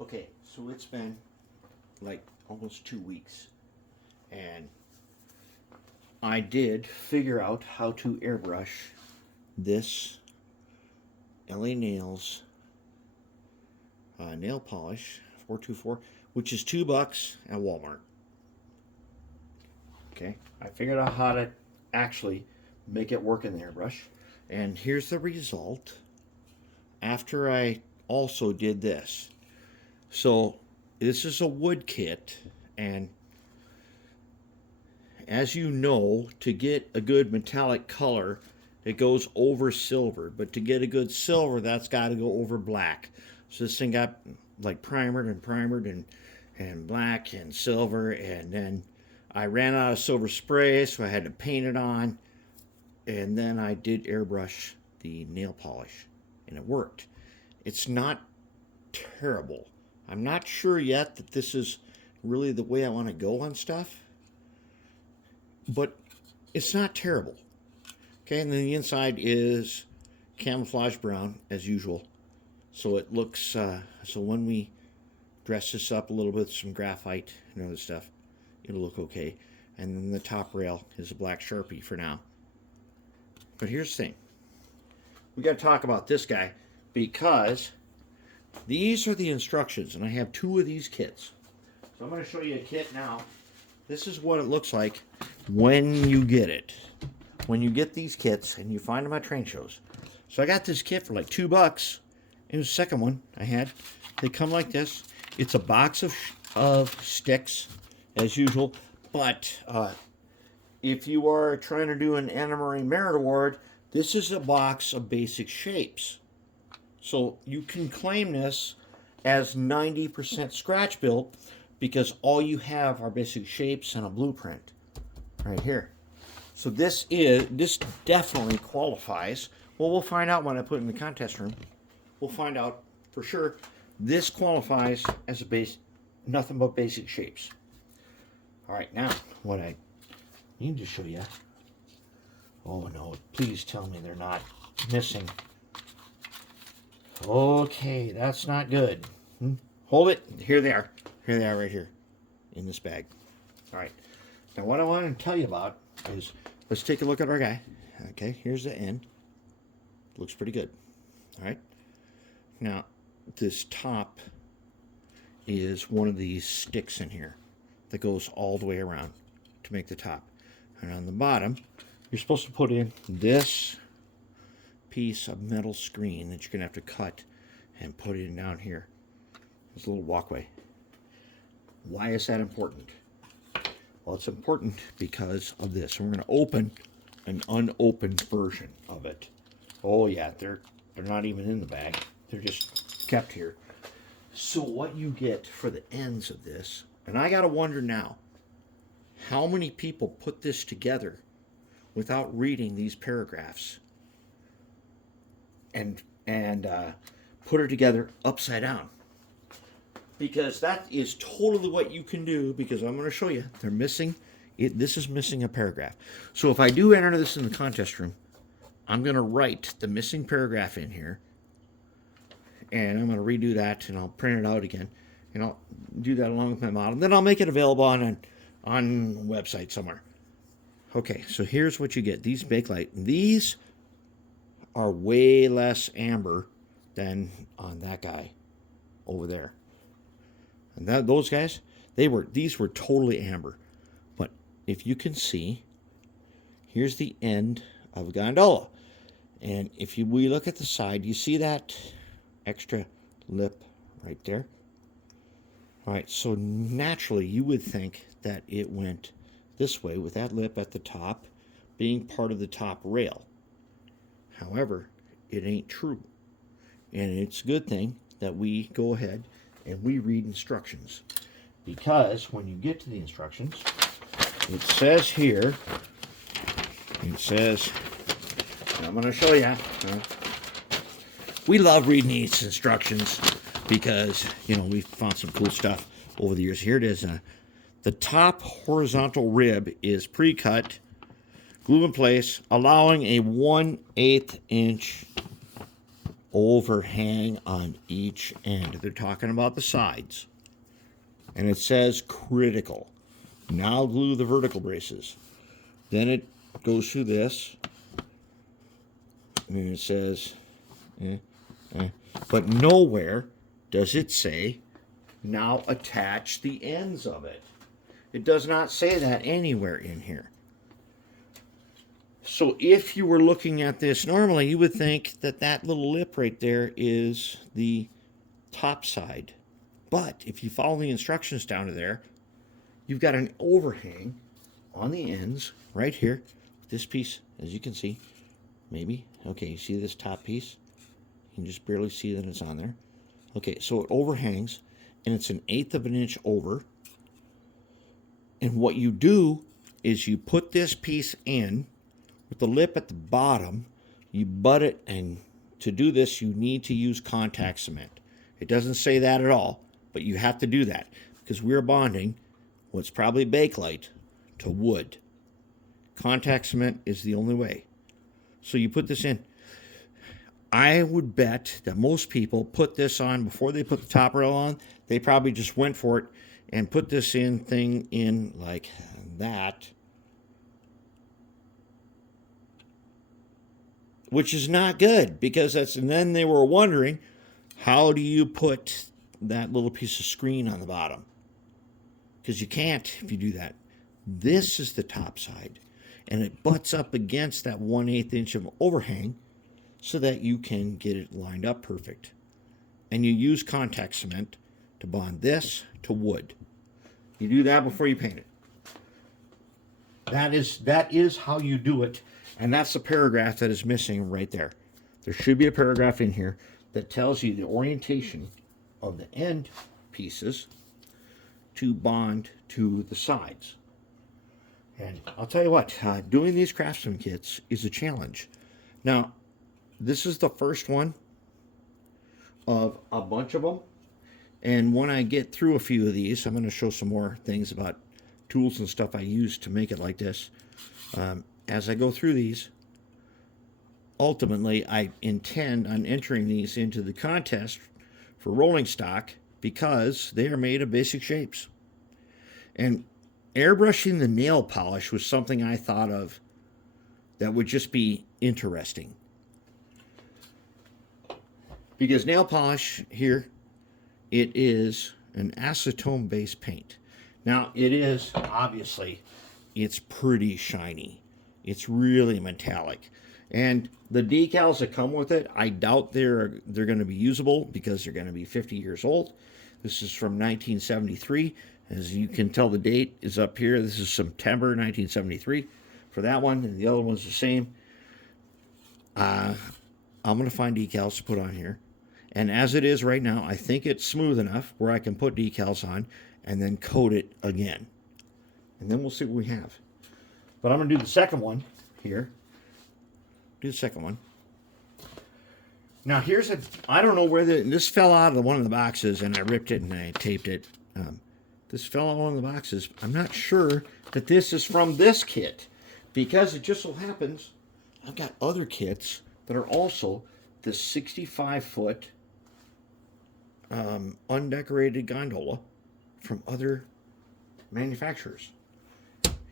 Okay, so it's been like almost 2 weeks, and I did figure out how to airbrush this LA Nails nail polish 424, which is $2 at Walmart. Okay, I figured out how to actually make it work in the airbrush, and here's the result after I also did this. So this is a wood kit, and as you know, to get a good metallic color, it goes over silver. But to get a good silver, that's got to go over black. So this thing got like primered and black and silver, and then I ran out of silver spray, so I had to paint it on, and then I did airbrush the nail polish, and it worked. It's not terrible. I'm not sure yet that this is really the way I want to go on stuff, but it's not terrible. Okay, and then the inside is camouflage brown as usual. So it looks, so when we dress this up a little bit with some graphite and other stuff, it'll look okay. And then the top rail is a black Sharpie for now. But here's the thing. We got to talk about this guy because these are the instructions, and I have 2 of these kits. So I'm going to show you a kit now. This is what it looks like when you get it. When you get these kits and you find them at train shows. So I got this kit for like $2. It was the second one I had. They come like this. It's a box of sticks, as usual. But if you are trying to do an Anna Marie Merit Award, this is a box of basic shapes. So you can claim this as 90% scratch built because all you have are basic shapes and a blueprint right here. So this definitely qualifies. Well, we'll find out when I put it in the contest room. We'll find out for sure. This qualifies as a base, nothing but basic shapes. All right, now what I need to show you. Oh no, please tell me they're not missing. Okay, that's not good. Hold it. Here they are. Here they are right here in this bag. All right. Now what I want to tell you about is, let's take a look at our guy. Okay, here's the end. Looks pretty good. All right. Now, this top is one of these sticks in here that goes all the way around to make the top. And on the bottom, you're supposed to put in this piece of metal screen that you're going to have to cut and put in down here. This little walkway. Why is that important? Well, it's important because of this. We're going to open an unopened version of it. Oh yeah, they're not even in the bag. They're just kept here. So what you get for the ends of this, and I gotta wonder now, how many people put this together without reading these paragraphs and put it together upside down? Because that is totally what you can do, because I'm going to show you. They're missing it. This is missing a paragraph. So if I do enter this in the contest room, I'm going to write the missing paragraph in here. And I'm going to redo that, and I'll print it out again. And I'll do that along with my model. Then I'll make it available on a website somewhere. Okay, so here's what you get. These Bakelite. These are way less amber than on that guy over there. And those guys, these were totally amber. But if you can see, here's the end of a gondola. And if we look at the side, you see that extra lip right there? All right, so naturally you would think that it went this way with that lip at the top being part of the top rail. However, it ain't true. And it's a good thing that we go ahead and we read instructions, because when you get to the instructions, it says here, I'm going to show you, we love reading these instructions because, we've found some cool stuff over the years. Here it is. The top horizontal rib is pre-cut, glue in place, allowing a 1/8 inch overhang on each end. They're talking about the sides. And it says critical. Now glue the vertical braces. Then it goes through this. And it says, but nowhere does it say, now attach the ends of it. It does not say that anywhere in here. So if you were looking at this normally, you would think that that little lip right there is the top side. But if you follow the instructions down to there, you've got an overhang on the ends right here. This piece, as you can see, maybe. Okay, you see this top piece? You can just barely see that it's on there. Okay, so it overhangs, and it's 1/8 of an inch over. And what you do is you put this piece in with the lip at the bottom, you butt it, and to do this, you need to use contact cement. It doesn't say that at all, but you have to do that because we're bonding what's probably bakelite to wood. Contact cement is the only way. So you put this in. I would bet that most people put this on before they put the top rail on. They probably just went for it and put this thing in like that, which is not good because and then they were wondering, how do you put that little piece of screen on the bottom? Because you can't if you do that. This is the top side, and it butts up against that 1/8 inch of overhang so that you can get it lined up perfect. And you use contact cement to bond this to wood. You do that before you paint it. That is how you do it, and that's the paragraph that is missing right there. There should be a paragraph in here that tells you the orientation of the end pieces to bond to the sides. And I'll tell you what, doing these Craftsman kits is a challenge. Now, this is the first one of a bunch of them. And when I get through a few of these, I'm going to show some more things about tools and stuff I use to make it like this. As I go through these, ultimately, I intend on entering these into the contest for rolling stock because they are made of basic shapes. And airbrushing the nail polish was something I thought of that would just be interesting. Because nail polish here, it is an acetone-based paint. Now, it is, obviously, it's pretty shiny. It's really metallic. And the decals that come with it, I doubt they're going to be usable because they're going to be 50 years old. This is from 1973. As you can tell, the date is up here. This is September 1973 for that one, and the other one's the same. I'm going to find decals to put on here. And as it is right now, I think it's smooth enough where I can put decals on and then coat it again. And then we'll see what we have. But I'm going to do the second one here. Do the second one. Now here's I don't know where this fell out of one of the boxes and I ripped it and I taped it. This fell out of one of the boxes. I'm not sure that this is from this kit because it just so happens I've got other kits that are also the 65-foot undecorated gondola from other manufacturers.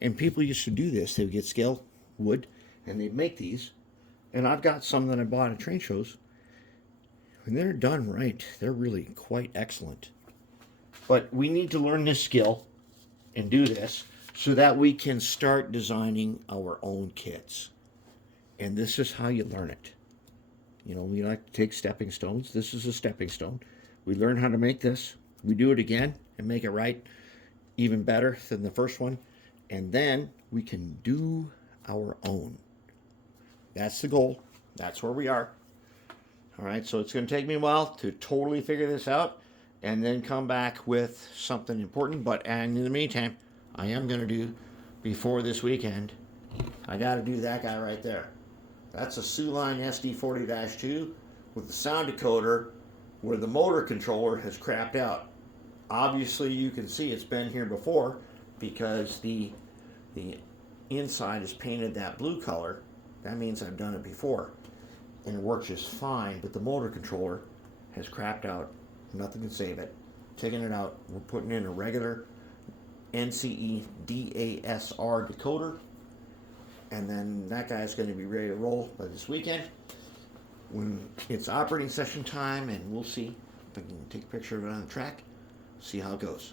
And people used to do this. They would get scale wood and they'd make these. And I've got some that I bought at trade shows. When they're done right, they're really quite excellent. But we need to learn this skill and do this so that we can start designing our own kits. And this is how you learn it. You know, we like to take stepping stones. This is a stepping stone. We learn how to make this. We do it again and make it right, even better than the first one. And then we can do our own. That's the goal. That's where we are. All right, so it's going to take me a while to totally figure this out and then come back with something important. And in the meantime, I am going to do, before this weekend, I got to do that guy right there. That's a Suline SD40-2 with the sound decoder where the motor controller has crapped out. Obviously, you can see it's been here before because the inside is painted that blue color. That means I've done it before. and it works just fine, but the motor controller has crapped out. Nothing can save it. Taking it out, we're putting in a regular NCE DASR decoder, and then that guy's going to be ready to roll by this weekend when it's operating session time, and we'll see if I can take a picture of it on the track, see how it goes.